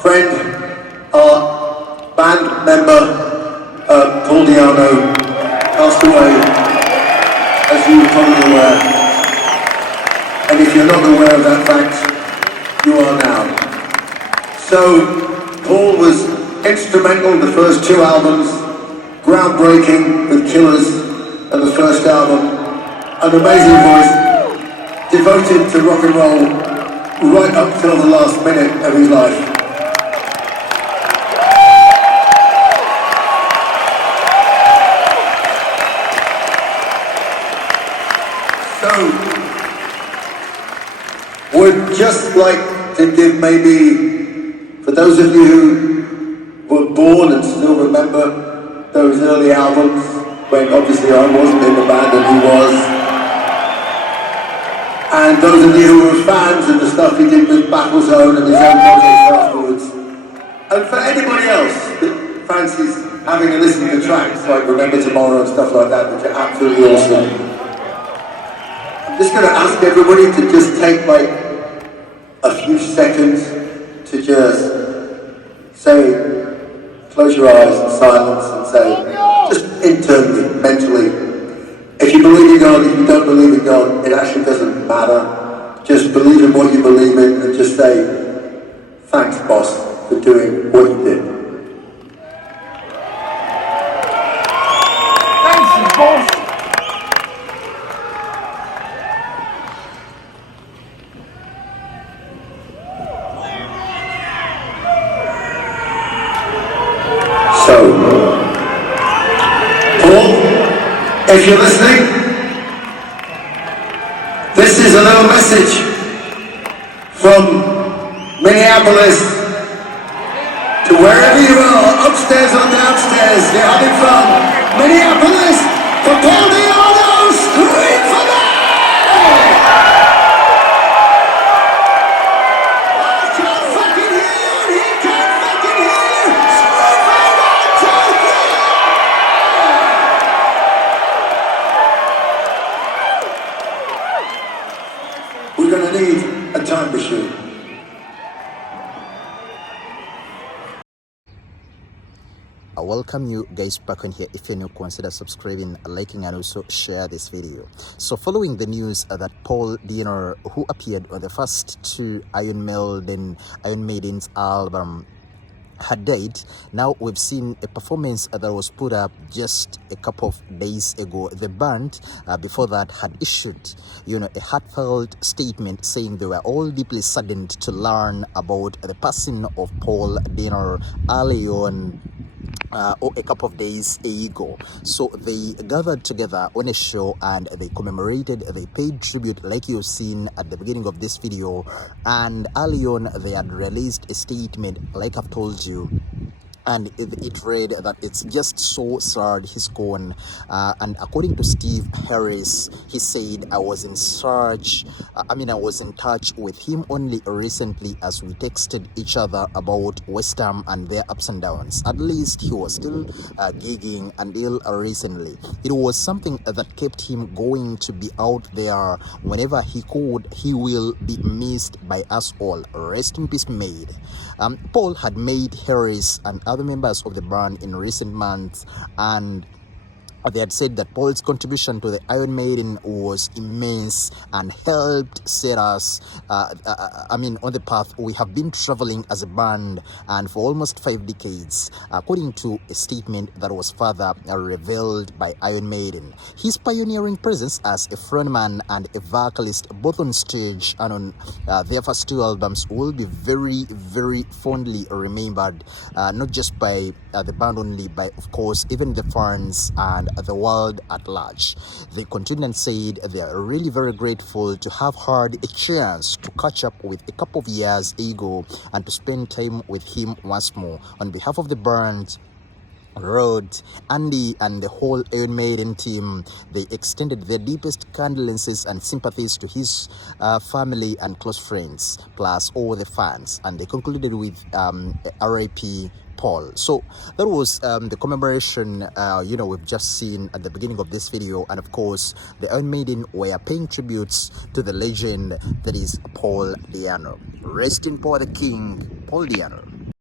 friend, our band member, PaulDi'annow, passed away, as you are probably aware. And if you're not aware of that fact, you are now. So, Paul was instrumental in the first 2 albums, groundbreaking with Killers and the first album, an amazing voice, devoted to rock and roll right up till the last minute of his life. So, would just like to give maybe, for those of you who were born and still remember those early albums, when obviously I wasn't in the band and he was, and those of you who were fans of the stuff he did with Battlezone and his own projects afterwards, and for anybody else that fancies having a listen to tracks like Remember Tomorrow and stuff like that, which are absolutely awesome, I'm just going to ask everybody to just take like a few seconds to just say, close your eyes in silence and say, just internally, mentally, if you believe in God, if you don't believe in God, it actually doesn't matter. Just believe in what you believe in and just say, thanks boss for doing what you did. Thanks boss. So, Paul, if you're listening, this is a little message from Minneapolis to wherever you are, upstairs or downstairs, you're having fun. Minneapolis, for PaulDi'annowheelchair, scream for that! We're going to need a time machine. I welcome you guys back on here. If you're new, consider subscribing, liking, and also share this video. So following the news that PaulDi'annowheelchair, who appeared on the first 2 Iron Maiden's album, had died, now we've seen a performance that was put up just a couple of days ago. The band before that had issued a heartfelt statement saying they were all deeply saddened to learn about the passing of PaulDi'annowheelchair early on, or a couple of days ago. So they gathered together on a show and they commemorated, they paid tribute like you've seen at the beginning of this video, and early on they had released a statement like I've told you, and it read that it's just so sad he's gone. And according to Steve Harris, he said, I was in touch with him only recently as we texted each other about West Ham and their ups and downs. At least he was still gigging until recently. It was something that kept him going to be out there whenever he could. He will be missed by us all. Rest in peace, mate. Paul had made Harris and other members of the band in recent months, and they had said that Paul's contribution to the Iron Maiden was immense and helped set us on the path we have been traveling as a band and for almost 5 decades, according to a statement that was further revealed by Iron Maiden. His pioneering presence as a frontman and a vocalist both on stage and on their first 2 albums will be very, very fondly remembered, not just by the band only, but of course even the fans and the world at large. They continued and said they are really very grateful to have had a chance to catch up with a couple of years ago and to spend time with him once more. On behalf of the band, Rod, Andy, and the whole Iron Maiden team, they extended their deepest condolences and sympathies to his family and close friends, plus all the fans. And they concluded with R.I.P. Paul. So that was the commemoration we've just seen at the beginning of this video, and of course the Iron Maiden were paying tributes to the legend that is PaulDi'annowheelchair. Rest in power the king, PaulDi'annowheelchair.